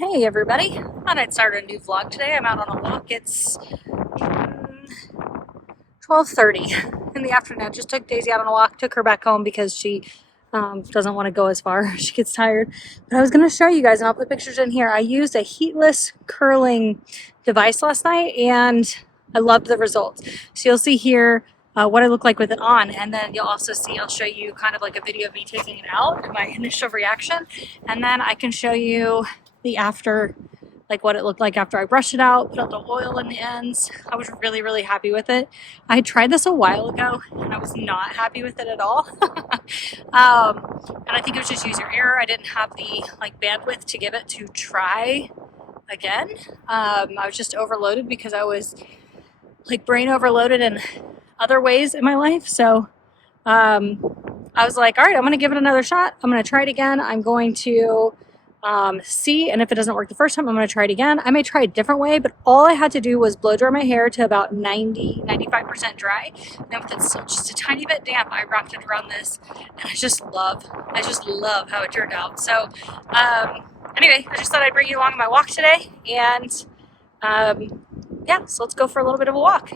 Hey everybody, thought I'd start a new vlog today. I'm out on a walk. It's 12:30 in the afternoon. I just took Daisy out on a walk, took her back home because she doesn't want to go as far. She gets tired. But I was going to show you guys, and I'll put pictures in here. I used a heatless curling device last night, and I loved the results. So you'll see here what I look like with it on, and then you'll also see, I'll show you kind of like a video of me taking it out and my initial reaction, and then I can show you the after, like what it looked like after I brushed it out, put a little oil in the ends. I was really, really happy with it. I tried this a while ago and I was not happy with it at all. And I think it was just user error. I didn't have the bandwidth to give it to try again. I was just overloaded because I was brain overloaded in other ways in my life. So I was like, all right, I'm going to give it another shot. I'm going to try it again. I'm going to see, and if it doesn't work the first time, I'm going to try it again. I may try a different way, but all I had to do was blow dry my hair to about 95% dry. And then with it still just a tiny bit damp, I wrapped it around this, and I just love how it turned out. So anyway, I just thought I'd bring you along on my walk today, and yeah, so let's go for a little bit of a walk.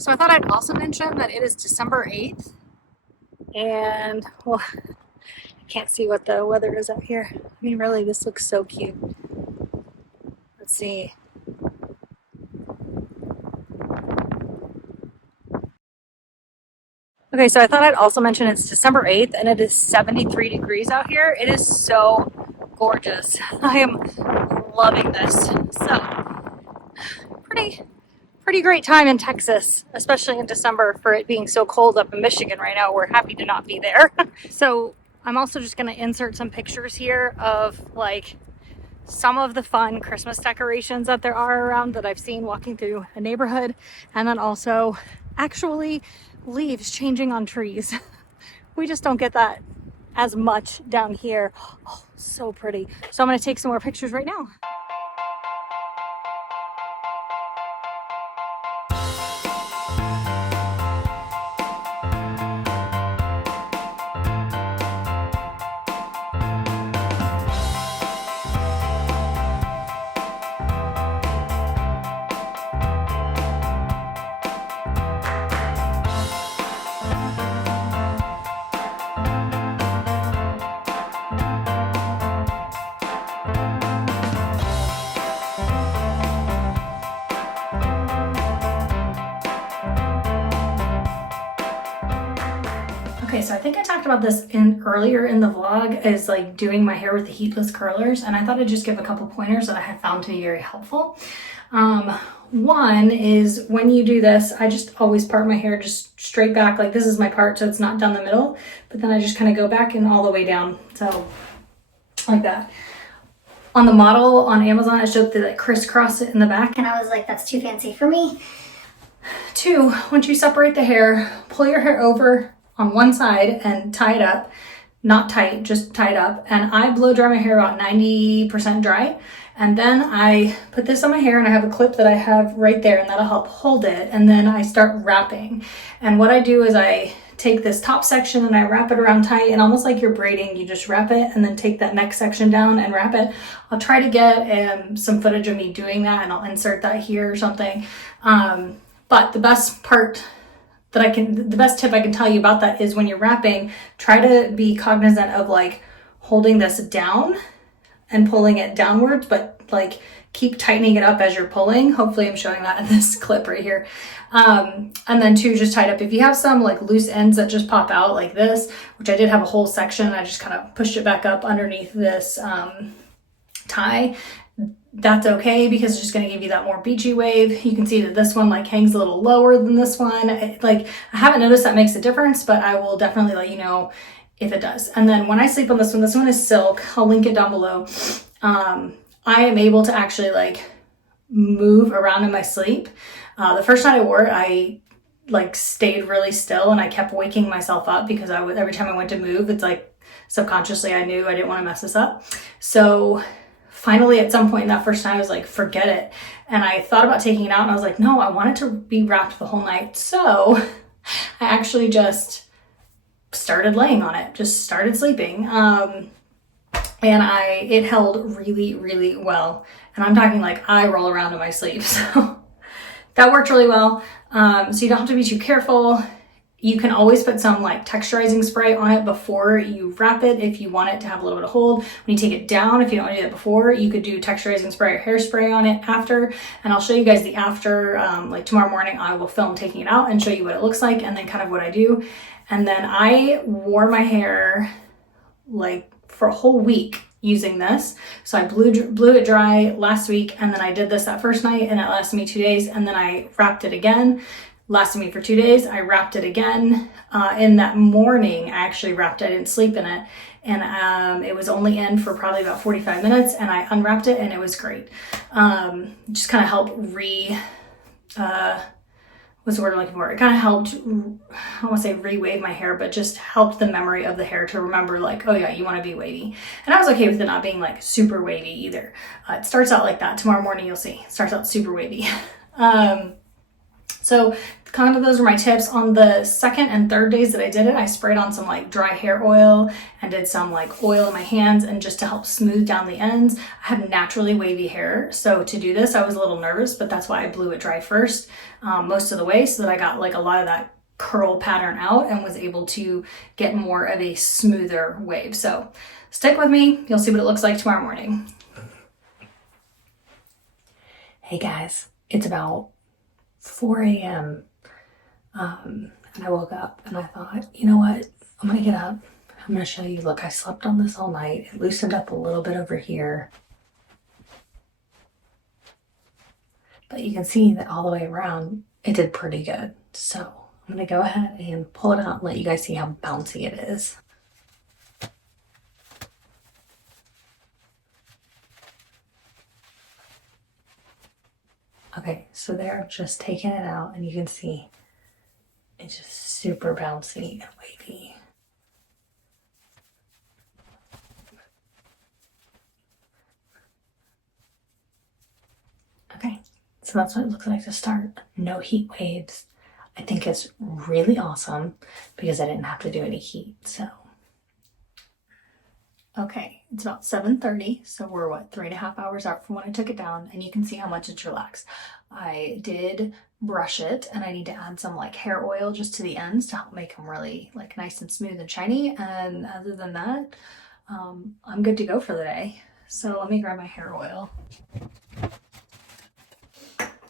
So I thought I'd also mention that it is December 8th, and well, I can't see what the weather is out here. I mean, really, this looks so cute. Let's see. Okay, so I thought I'd also mention it's December 8th, and it is 73 degrees out here. It is so gorgeous. I am loving this. So, pretty great time in Texas, especially in December, for it being so cold up in Michigan right now. We're happy to not be there. So I'm also just going to insert some pictures here of some of the fun Christmas decorations that there are around that I've seen walking through a neighborhood, and then also actually leaves changing on trees. We just don't get that as much down here. Oh, so pretty. So I'm going to take some more pictures right now. Okay, so I think I talked about this earlier in the vlog, is doing my hair with the heatless curlers, and I thought I'd just give a couple pointers that I have found to be very helpful. One is when you do this, I just always part my hair just straight back, like this is my part, so it's not down the middle, but then I just kind of go back and all the way down, so like that. On the model on Amazon, it showed to crisscross it in the back, and I was like, that's too fancy for me. Two, once you separate the hair, pull your hair over on one side and tie it up, not tight, just tie it up. And I blow dry my hair about 90% dry. And then I put this on my hair, and I have a clip that I have right there, and that'll help hold it. And then I start wrapping. And what I do is I take this top section and I wrap it around tight, and almost like you're braiding, you just wrap it and then take that next section down and wrap it. I'll try to get some footage of me doing that, and I'll insert that here or something. But the best part the best tip I can tell you about that is when you're wrapping, try to be cognizant of holding this down and pulling it downwards, but keep tightening it up as you're pulling. Hopefully I'm showing that in this clip right here. And then two, just tied up. If you have some loose ends that just pop out like this, which I did have a whole section, I just kind of pushed it back up underneath this tie. That's okay, because it's just going to give you that more beachy wave. You can see that this one hangs a little lower than this one. I haven't noticed that makes a difference, but I will definitely let you know if it does. And then when I sleep on this one is silk. I'll link it down below. I am able to actually like move around in my sleep. The first night I wore it, I like stayed really still and I kept waking myself up because every time I went to move, it's like subconsciously I knew I didn't want to mess this up. So finally at some point in that first night I was like, forget it. And I thought about taking it out and I was like, no, I want it to be wrapped the whole night. So I actually just started laying on it, just started sleeping. And it held really, really well. And I'm talking like I roll around in my sleep. So that worked really well. So you don't have to be too careful. You can always put some like texturizing spray on it before you wrap it if you want it to have a little bit of hold. When you take it down, if you don't want to do that before, you could do texturizing spray or hairspray on it after. And I'll show you guys the after, like tomorrow morning, I will film taking it out and show you what it looks like and then kind of what I do. And then I wore my hair like for a whole week using this. So I blew it dry last week and then I did this that first night and it lasted me 2 days and then I wrapped it again. Lasted me for 2 days. I wrapped it again. In that morning, I actually wrapped it. I didn't sleep in it. And it was only in for probably about 45 minutes and I unwrapped it and it was great. Just kind of helped what's the word I'm looking for? It kind of helped, I don't want to say re-wave my hair, but just helped the memory of the hair to remember like, oh yeah, you want to be wavy. And I was okay with it not being like super wavy either. It starts out like that. Tomorrow morning, you'll see. It starts out super wavy. So kind of those were my tips. On the second and third days that I did it, I sprayed on some like dry hair oil and did some like oil in my hands and just to help smooth down the ends. I have naturally wavy hair. So to do this, I was a little nervous, but that's why I blew it dry first most of the way so that I got like a lot of that curl pattern out and was able to get more of a smoother wave. So stick with me. You'll see what it looks like tomorrow morning. Hey guys, it's about 4 a.m. And I woke up and I thought, you know what? I'm gonna get up. I'm gonna show you. Look, I slept on this all night. It loosened up a little bit over here. But you can see that all the way around, it did pretty good. So I'm gonna go ahead and pull it out and let you guys see how bouncy it is. Okay, so there, I've just taken it out and you can see it's just super bouncy and wavy. Okay, so that's what it looks like to start. No heat waves. I think it's really awesome because I didn't have to do any heat, so. Okay, it's about 7:30, so we're what, 3.5 hours out from when I took it down, and you can see how much it's relaxed. I did brush it, and I need to add some like hair oil just to the ends to help make them really like nice and smooth and shiny, and other than that, I'm good to go for the day. So let me grab my hair oil.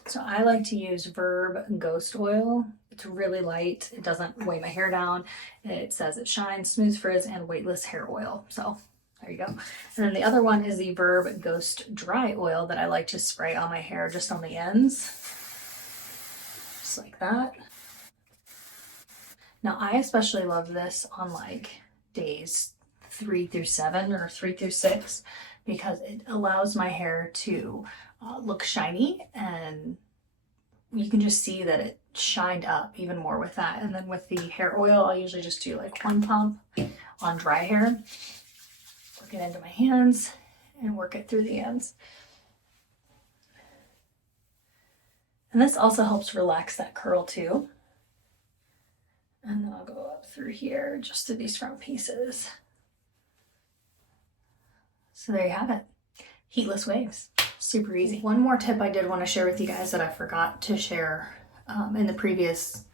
So I like to use Verb Ghost Oil. It's really light, it doesn't weigh my hair down, it says it shines, smooth frizz, and weightless hair oil, so there you go. And then the other one is the Verb Ghost Dry Oil that I like to spray on my hair just on the ends. Just like that. Now I especially love this on like days 3 through 7 or 3 through 6 because it allows my hair to look shiny and you can just see that it shined up even more with that. And then with the hair oil, I'll usually just do like 1 pump on dry hair. Work it into my hands and work it through the ends. And this also helps relax that curl too. And then I'll go up through here just to these front pieces. So there you have it. Heatless waves. Super easy. One more tip I did want to share with you guys that I forgot to share in the previous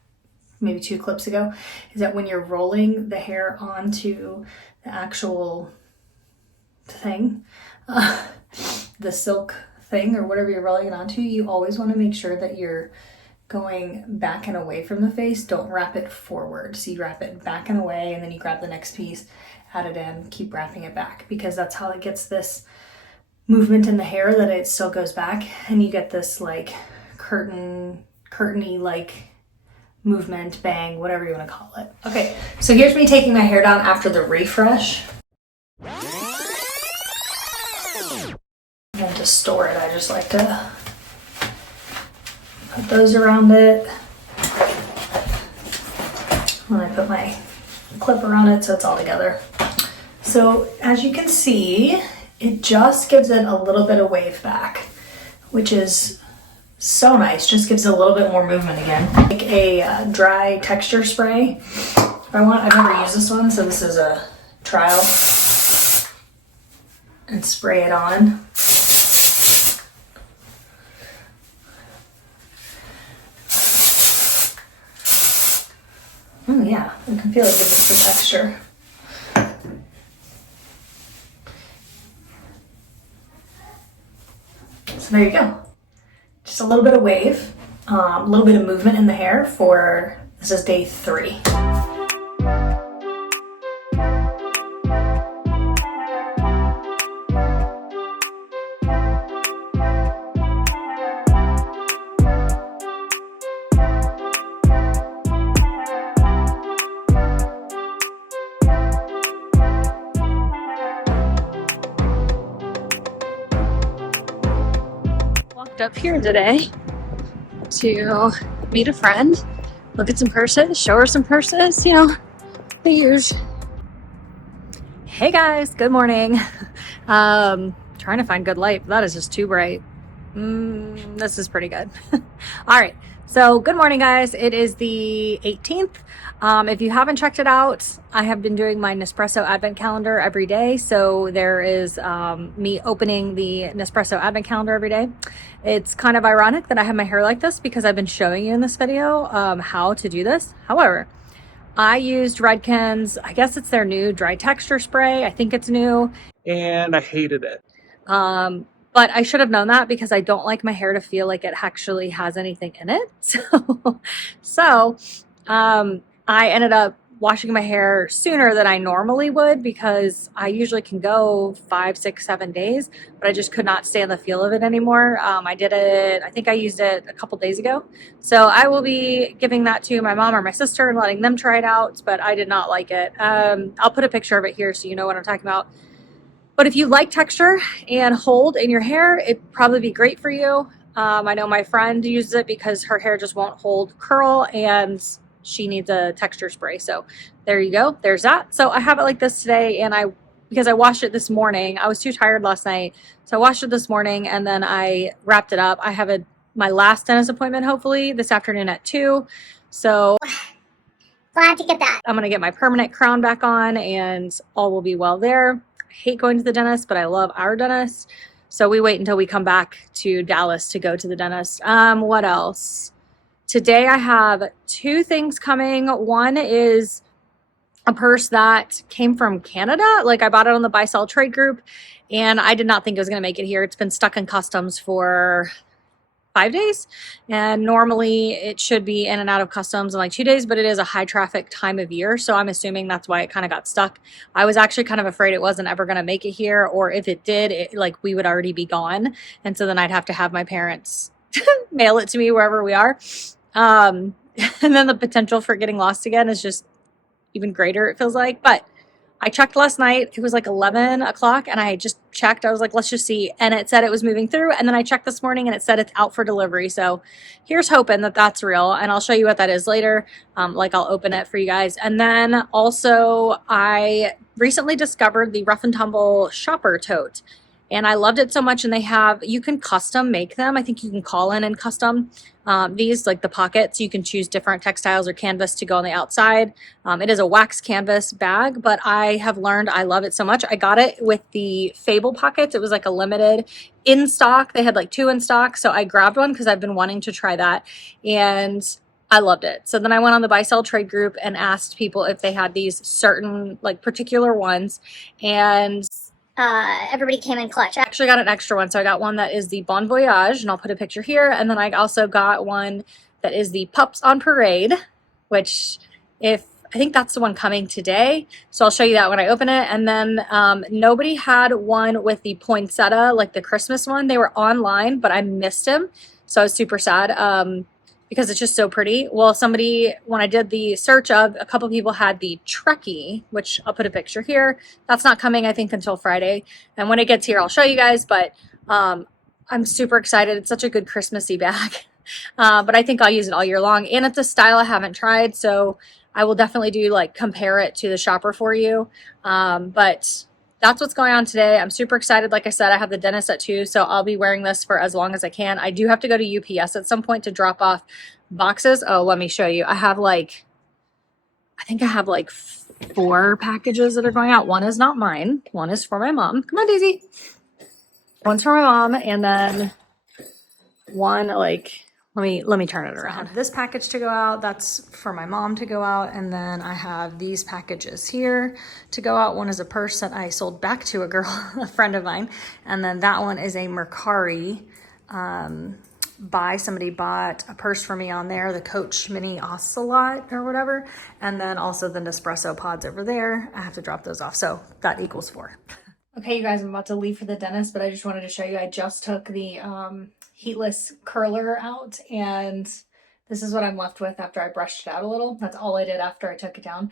maybe 2 clips ago is that when you're rolling the hair onto the actual thing, the silk thing or whatever you're rolling it onto, you always want to make sure that you're going back and away from the face. Don't wrap it forward. So you wrap it back and away and then you grab the next piece, add it in, keep wrapping it back because that's how it gets this movement in the hair that it still goes back and you get this like curtainy like movement, bang, whatever you want to call it. Okay, so here's me taking my hair down after the refresh. And to store it, I just like to put those around it. And I put my clip around it so it's all together. So as you can see, it just gives it a little bit of wave back, which is so nice. Just gives it a little bit more movement again. Like a dry texture spray. I've never used this one, so this is a trial. And spray it on. Oh yeah, I can feel it gives it the texture. So there you go. Just a little bit of wave, a little bit of movement in the hair for, this is day 3. Up here today to meet a friend, look at some purses, show her some purses, you know, the usual. Hey guys, good morning. Trying to find good light, but that is just too bright. This is pretty good. All right, so good morning guys. It is the 18th. If you haven't checked it out, I have been doing my Nespresso advent calendar every day. So there is me opening the Nespresso advent calendar every day. It's kind of ironic that I have my hair like this because I've been showing you in this video how to do this. However, I used Redken's, I guess it's their new dry texture spray. I think it's new. And I hated it. But I should have known that because I don't like my hair to feel like it actually has anything in it. So I ended up washing my hair sooner than I normally would because I usually can go 5, 6, 7 days, but I just could not stand the feel of it anymore. I did it, I think I used it a couple days ago. So I will be giving that to my mom or my sister and letting them try it out, but I did not like it. I'll put a picture of it here so you know what I'm talking about. But if you like texture and hold in your hair, it'd probably be great for you. I know my friend uses it because her hair just won't hold curl and she needs a texture spray. So there you go. There's that. So I have it like this today, and because I washed it this morning, I was too tired last night. So I washed it this morning and then I wrapped it up. I have my last dentist appointment hopefully this afternoon at 2. So Glad to get that. I'm going to get my permanent crown back on and all will be well there. I hate going to the dentist, but I love our dentist. So we wait until we come back to Dallas to go to the dentist. What else? Today I have 2 things coming. One is a purse that came from Canada. Like I bought it on the buy sell trade group and I did not think it was going to make it here. It's been stuck in customs for 5 days. And normally it should be in and out of customs in like 2 days, but it is a high traffic time of year. So I'm assuming that's why it kind of got stuck. I was actually kind of afraid it wasn't ever going to make it here, or if it did, like we would already be gone. And so then I'd have to have my parents mail it to me wherever we are. And then the potential for getting lost again is just even greater, it feels like. But I checked last night. It was like 11 o'clock and I just checked. I was like, let's just see. And it said it was moving through. And then I checked this morning and it said it's out for delivery. So here's hoping that that's real. And I'll show you what that is later. Like I'll open it for you guys. And then also I recently discovered the Rough and Tumble shopper tote. And I loved it so much. And you can custom make them. I think you can call in and custom these, like the pockets. You can choose different textiles or canvas to go on the outside. It is a wax canvas bag, but I have learned I love it so much. I got it with the Fable pockets. It was like a limited in stock. They had like 2 in stock. So I grabbed one because I've been wanting to try that. And I loved it. So then I went on the buy sell trade group and asked people if they had these certain like particular ones. And Everybody came in clutch. I actually got an extra one. So I got one that is the Bon Voyage, and I'll put a picture here. And then I also got one that is the Pups on Parade, which I think that's the one coming today. So I'll show you that when I open it. And then nobody had one with the poinsettia, like the Christmas one. They were online, but I missed them. So I was super sad. because it's just so pretty. Well, somebody, when I did the search of, a couple people had the Trekkie, which I'll put a picture here. That's not coming, I think, until Friday. And when it gets here, I'll show you guys, but I'm super excited. It's such a good Christmassy bag. But I think I'll use it all year long. And it's a style I haven't tried, so I will definitely do like compare it to the shopper for you. But that's what's going on today. I'm super excited. Like I said, I have the dentist at 2, so I'll be wearing this for as long as I can. I do have to go to UPS at some point to drop off boxes. Oh, let me show you. I think I have like 4 packages that are going out. One is not mine. One is for my mom. Come on, Daisy. One's for my mom, and then one, like, let me turn it around. So I have this package to go out. That's for my mom to go out. And then I have these packages here to go out. One is a purse that I sold back to a girl, a friend of mine. And then that one is a Mercari buy. Somebody bought a purse for me on there, the Coach Mini Ocelot or whatever. And then also the Nespresso pods over there. I have to drop those off. So that equals 4. Okay, you guys, I'm about to leave for the dentist, but I just wanted to show you, I just took the Heatless curler out, and this is what I'm left with after I brushed it out a little. That's all I did after I took it down.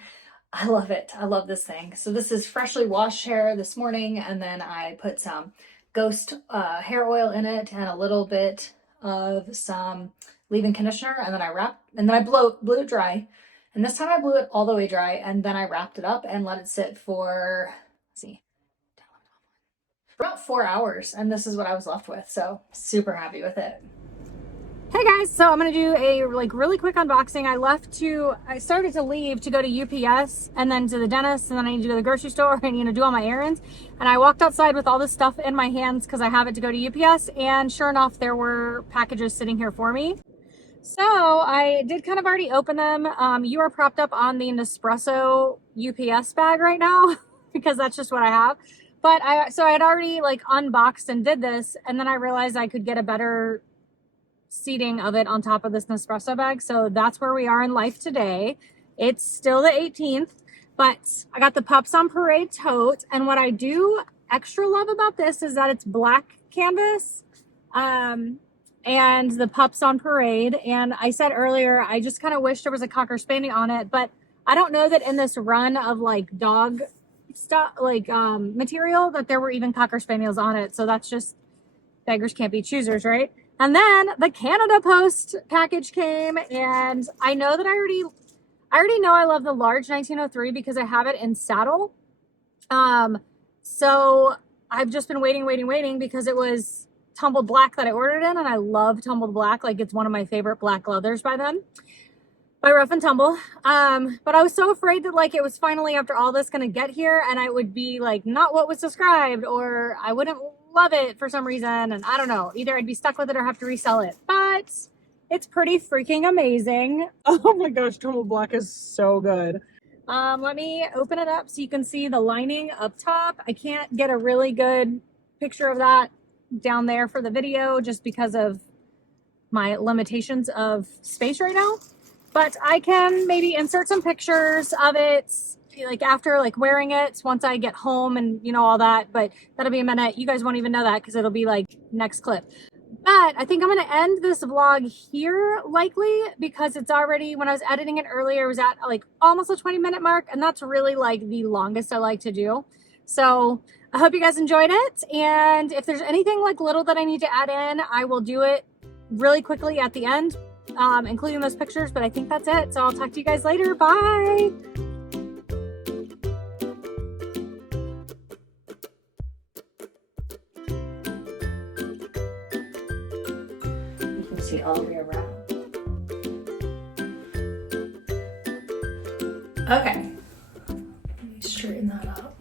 I love it. I love this thing. So this is freshly washed hair this morning, and then I put some Ghost hair oil in it and a little bit of some leave-in conditioner, and then I blew it dry. And this time I blew it all the way dry, and then I wrapped it up and let it sit for, let's see, for about 4 hours, and this is what I was left with. So super happy with it. Hey guys, so I'm gonna do a really quick unboxing. I started to leave to go to UPS and then to the dentist, and then I need to go to the grocery store and do all my errands. And I walked outside with all this stuff in my hands because I have it to go to UPS, and sure enough, there were packages sitting here for me. So I did kind of already open them. You are propped up on the Nespresso UPS bag right now because that's just what I have. But I had already unboxed and did this, and then I realized I could get a better seating of it on top of this Nespresso bag. So that's where we are in life today. It's still the 18th, but I got the Pups on Parade tote. And what I do extra love about this is that it's black canvas and the Pups on Parade. And I said earlier, I just kind of wish there was a Cocker Spaniel on it, but I don't know that in this run of dog stuff material that there were even Cocker Spaniels on it. So that's just, beggars can't be choosers, right? And then the Canada Post package came, and I know that I already know I love the large 1903 because I have it in saddle. So I've just been waiting because it was tumbled black that I ordered in, and I love tumbled black. Like, it's one of my favorite black leathers by them. By Rough and Tumble. But I was so afraid that it was finally, after all this, gonna get here and I would be not what was described, or I wouldn't love it for some reason, and I don't know, either I'd be stuck with it or have to resell it. But it's pretty freaking amazing. Oh my gosh, Tumble Black is so good. Let me open it up so you can see the lining up top. I can't get a really good picture of that down there for the video just because of my limitations of space right now. But I can maybe insert some pictures of it, after wearing it once I get home and all that. But that'll be a minute. You guys won't even know that because it'll be next clip. But I think I'm going to end this vlog here likely because it's already, when I was editing it earlier, it was at almost a 20-minute mark. And that's really the longest I like to do. So I hope you guys enjoyed it. And if there's anything little that I need to add in, I will do it really quickly at the end. Including those pictures, but I think that's it. So I'll talk to you guys later. Bye. You can see all the way around. Okay. Let me straighten that up.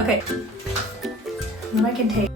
Okay. Then I can take